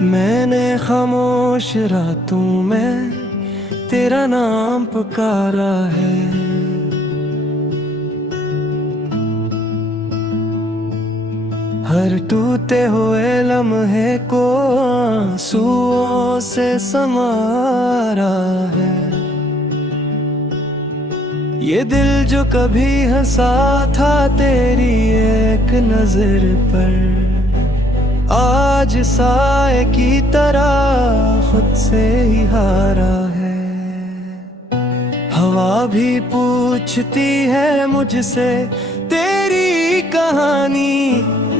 मैंने खामोश रातों में तेरा नाम पुकारा है। हर टूटे हुए लम्हे को आंसुओं से समारा है। ये दिल जो कभी हंसा था तेरी एक नजर पर, आज साए की तरह खुद से ही हारा है। हवा भी पूछती है मुझसे तेरी कहानी,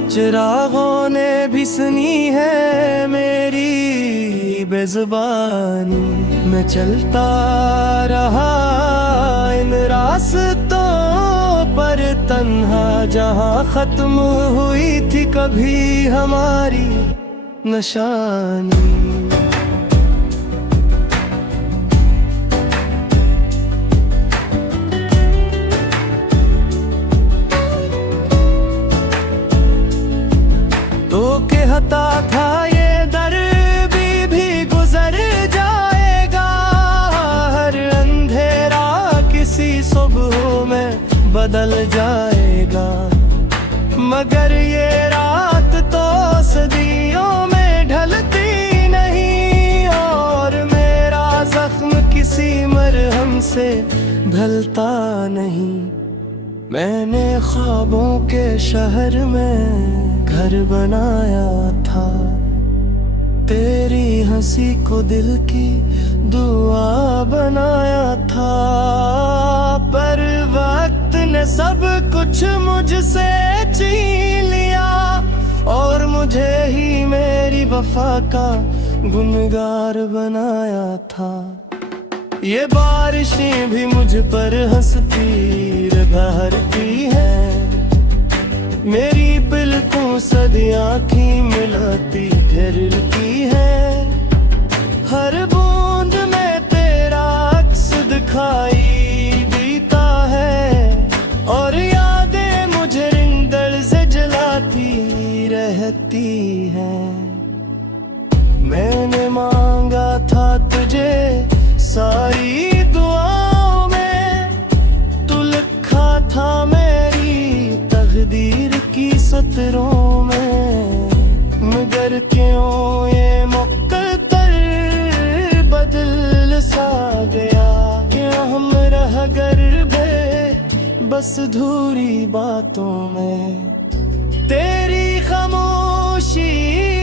चिरागों ने भी सुनी है मेरी बेजुबानी। मैं चलता रहा इन रास्तों पर तन्हा, जहाँ खत्म हुई थी कभी हमारी निशानी। तो के हता था ये दर भी गुजर जाएगा, हर अंधेरा किसी सुबह में बदल जाएगा। मगर ये रात तो सदियों में ढलती नहीं, और मेरा जख्म किसी मरहम से ढलता नहीं। मैंने ख्वाबों के शहर में घर बनाया था, तेरी हंसी को दिल की दुआ बनाया था। पर वक्त ने सब कुछ मुझसे छीन लिया, और मुझे ही मेरी वफा का गुनहगार बनाया था। ये बारिशें भी मुझ पर हंसती बहरती हैं, मेरी पलकों सदियां की मिलाती ठहरती है। हर बूंद में तेरा अक्स दिखाई देता है, और यादें मुझे रिंदल से जलाती रहती हैं। मैंने मांगा था तुझे सारी दुआओं में, तू लिखा था मेरी तकदीर की सतरों में। मगर क्यों ये मुक़द्दर बदल सा गया, क्यों हम रह गए बस अधूरी बातों में। तेरी खामोशी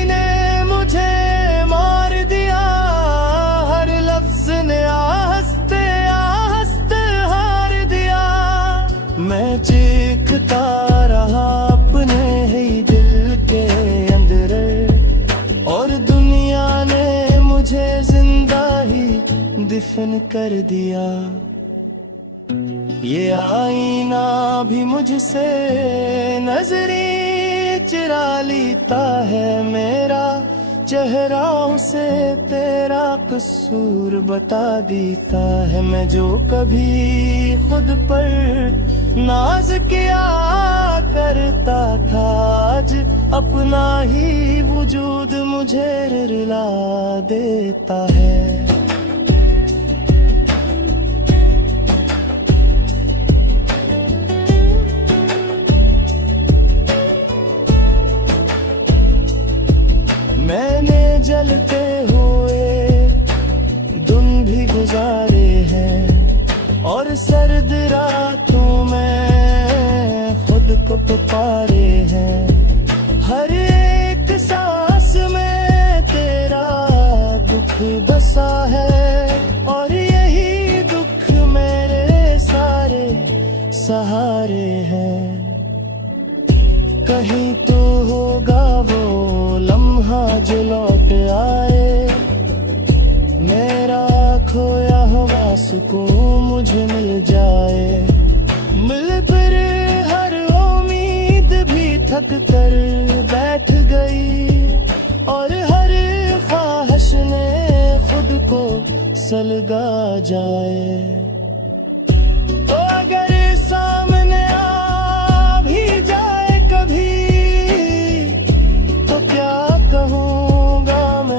ने मुझे मार दिया, हर लफ्ज ने आहिस्ते आहिस्ते हार दिया। मैं चीखता रहा अपने ही दिल के अंदर, और दुनिया ने मुझे जिंदा ही दफन कर दिया। ये आईना भी मुझसे नजरें चुरा लेता है मेरा, चेहरा उसे तेरा कसूर बता देता है। मैं जो कभी खुद पर नाज किया करता था, आज अपना ही वजूद मुझे रुला देता है। मैंने जलते हुए दिन भी गुजारे हैं, और सर्द रातों में खुद को पुकारे हैं। हर एक सांस में तेरा दुख बसा है, और यही दुख मेरे सारे सहारे हैं। कहीं तो होगा वो लम्हा जो लौट आए, मेरा खोया हुआ सुकून मुझे मिल जाए। मिल फिर हर उम्मीद भी थक कर बैठ गई, और हर ख्वाहिश ने खुद को सलगा जाए। तो अगर सामने आ भी जाए कभी, तो क्या कहूँगा मैं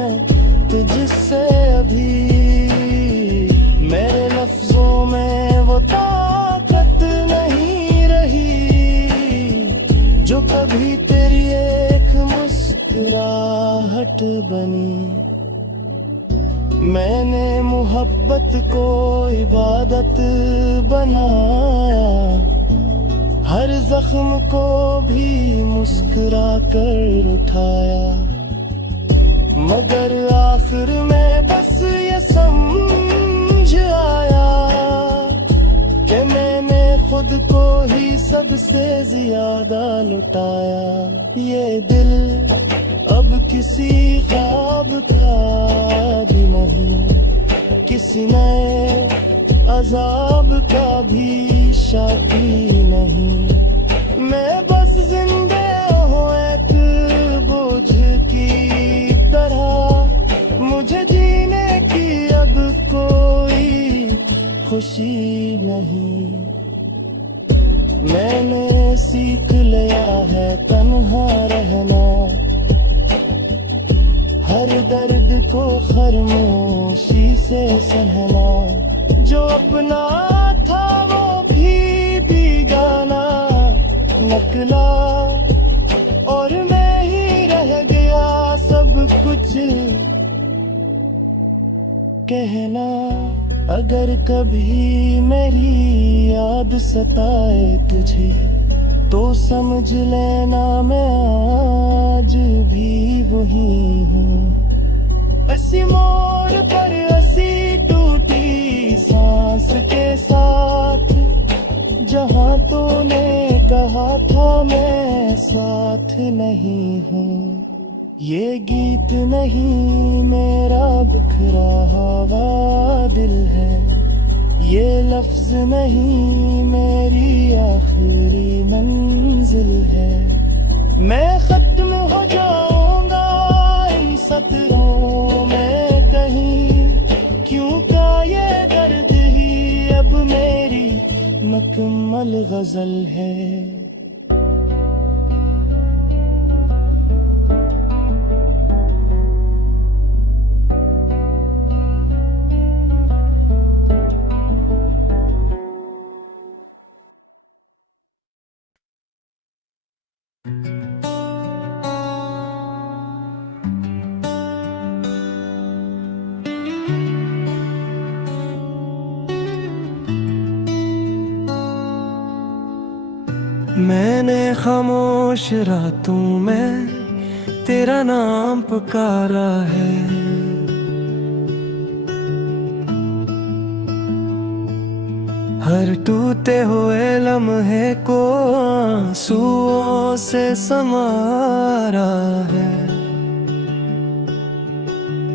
बनी। मैंने मोहब्बत को इबादत बनाया, हर जख्म को भी मुस्कुरा कर उठाया। मगर आखिर में बस ये समझ आया कि मैंने खुद को ही सबसे ज्यादा लुटाया। ये दिल अब किसी ख्वाब का भी नहीं, किसी नए अजाब का भी शाकी नहीं। मैं बस जिंदे हूँ एक बोझ की तरह, मुझे जीने की अब कोई खुशी नहीं। मैंने सीख लिया है तन्हा रहना, हर दर्द को खामोशी से सहना। जो अपना था वो भी बेगाना निकला, और मैं ही रह गया सब कुछ कहना। अगर कभी मेरी याद सताए तुझे, तो समझ लेना मैं आज भी वही हूँ। ऐसी मोड़ पर ऐसी टूटी सांस के साथ, जहाँ तूने कहा था मैं साथ नहीं हूँ। ये गीत नहीं मेरा बिखरा हुआ दिल है, ये लफ्ज नहीं मेरी आखिरी मंजिल है। मैं खत्म हो जाऊंगा इन सतरों में कहीं, क्यों का ये दर्द ही अब मेरी मुकम्मल गजल है। मैंने खामोश रातों में तेरा नाम पुकारा है, हर टूटे हुए लम्हे को आंसुओं से संवारा है।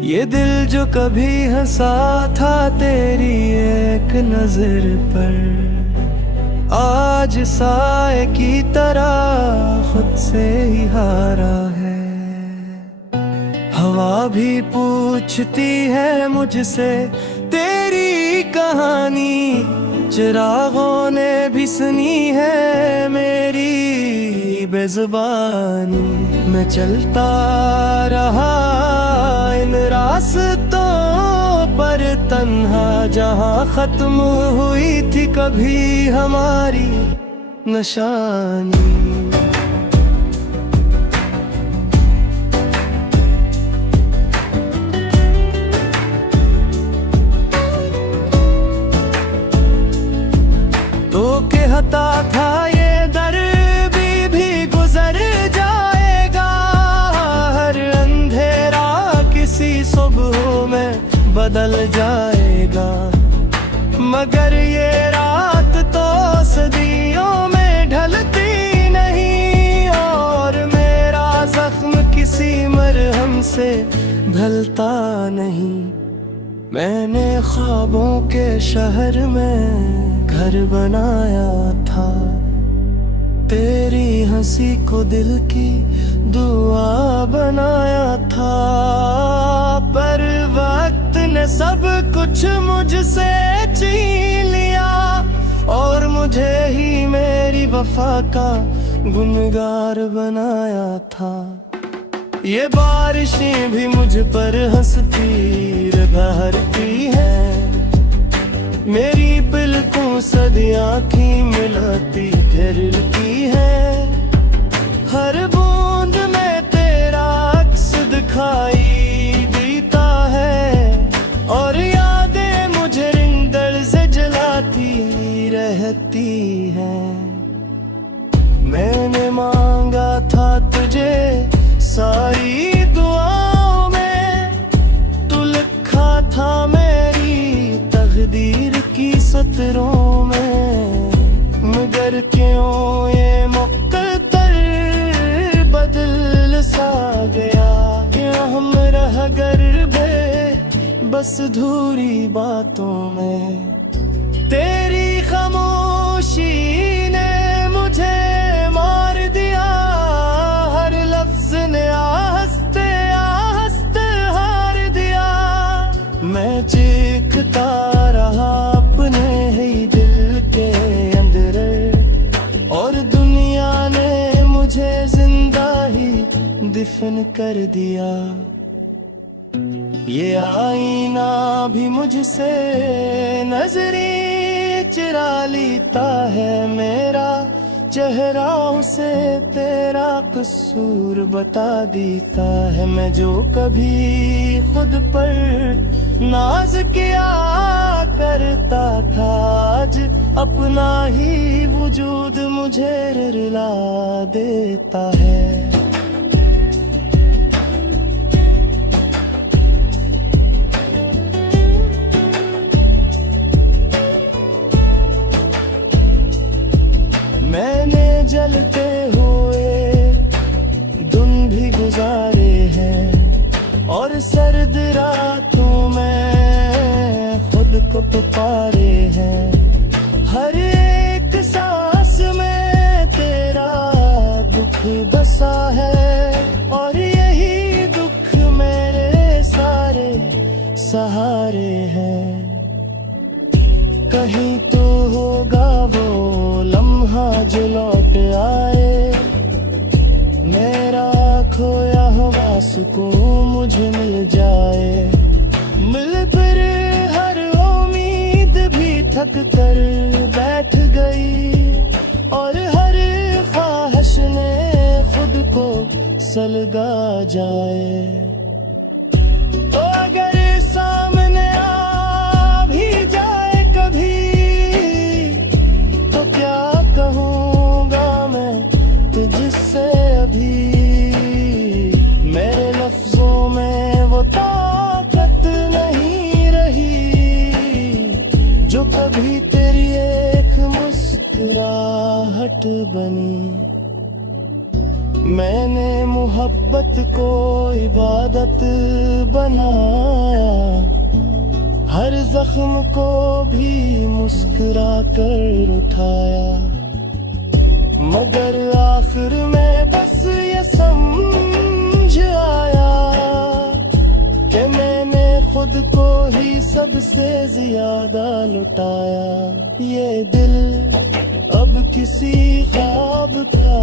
ये दिल जो कभी हंसा था तेरी एक नजर पर, आज साए की तरह खुद से ही हारा है। हवा भी पूछती है मुझसे तेरी कहानी, चिरागों ने भी सुनी है मेरी बेजुबानी। मैं चलता रहा इन रास्तों पर तन्हा, जहाँ खत्म हुई थी कभी हमारी निशानी। तो के हता था ये दर भी गुजर जाएगा, हर अंधेरा किसी सुबह में बदल जाएगा। मगर ये रात तो सदियों में ढलती नहीं, और मेरा जख्म किसी मरहम से ढलता नहीं। मैंने ख्वाबों के शहर में घर बनाया था, तेरी हंसी को दिल की दुआ बनाया था। पर वक्त ने सब कुछ मुझसे छीन लिया, और मुझे ही मेरी वफा का गुनहगार बनाया था। ये बारिशें भी मुझ पर हंसती बहरती हैं, मेरी पलकों सदियां थी मिलाती फिरती है। हर बूंद में तेरा अक्स दिखाई फिर भी बस अधूरी बातों में। तेरी खामोशी ने मुझे मार दिया, हर लफ्ज ने आहस्ते आहस्ते हार दिया। मैं चीखता रहा अपने ही दिल के अंदर, और दुनिया ने मुझे जिंदा ही दफन कर दिया। ये आईना भी मुझसे नजरें चुरा लेता है मेरा चेहरा, उसे तेरा कसूर बता देता है। मैं जो कभी खुद पर नाज किया करता था, आज अपना ही वजूद मुझे रुला देता है। मैंने जलते हुए दिन भी गुजारे हैं, और सर्द रातों में खुद को पुकारे हैं। हर एक सांस में तेरा दुख बसा है, और यही दुख मेरे सारे सहारे हैं। कहीं तो होगा वो लम्हा जो लौट आए, मेरा खोया हुआ सुकून मुझे मिल जाए। मिल फिर हर उम्मीद भी थक कर बैठ गई, और हर ख्वाहिश ने खुद को सलगा जाए। तो अगर सामने आ भी जाए कभी, तो क्या कहूँगा मैं तुझसे अभी। मेरे लफ्जों में वो ताकत नहीं रही जो कभी तेरी एक मुस्कुराहट बनी। मैंने मोहब्बत को इबादत बनाया, हर जख्म को भी मुस्कुरा कर उठाया। मगर आखिर में बस ये समझ आया कि मैंने खुद को ही सबसे ज्यादा लुटाया। ये दिल अब किसी ख्वाब का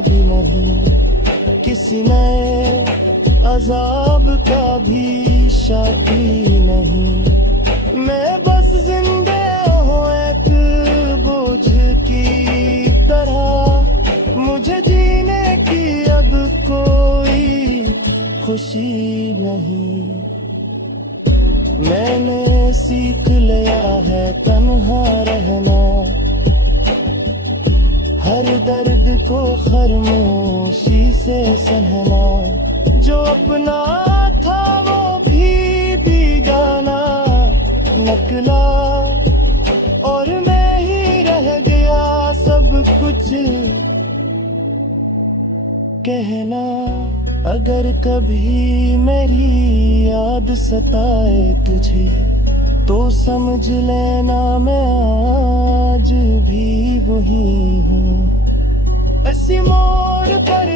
भी नहीं, किसी नए अजाब का भी शाकी नहीं। मैं बस जिंदे हूँ एक बोझ की तरह, मुझे जीने की अब कोई खुशी नहीं। मैंने सीख लिया है तन्हा रहना, हर दर्द को खामोशी से सहना। जो अपना था वो भी बेगाना निकला, और मैं ही रह गया सब कुछ कहना। अगर कभी मेरी याद सताए तुझे, तो समझ लेना मैं आज भी वही हूँ। ऐसी मोड़ पर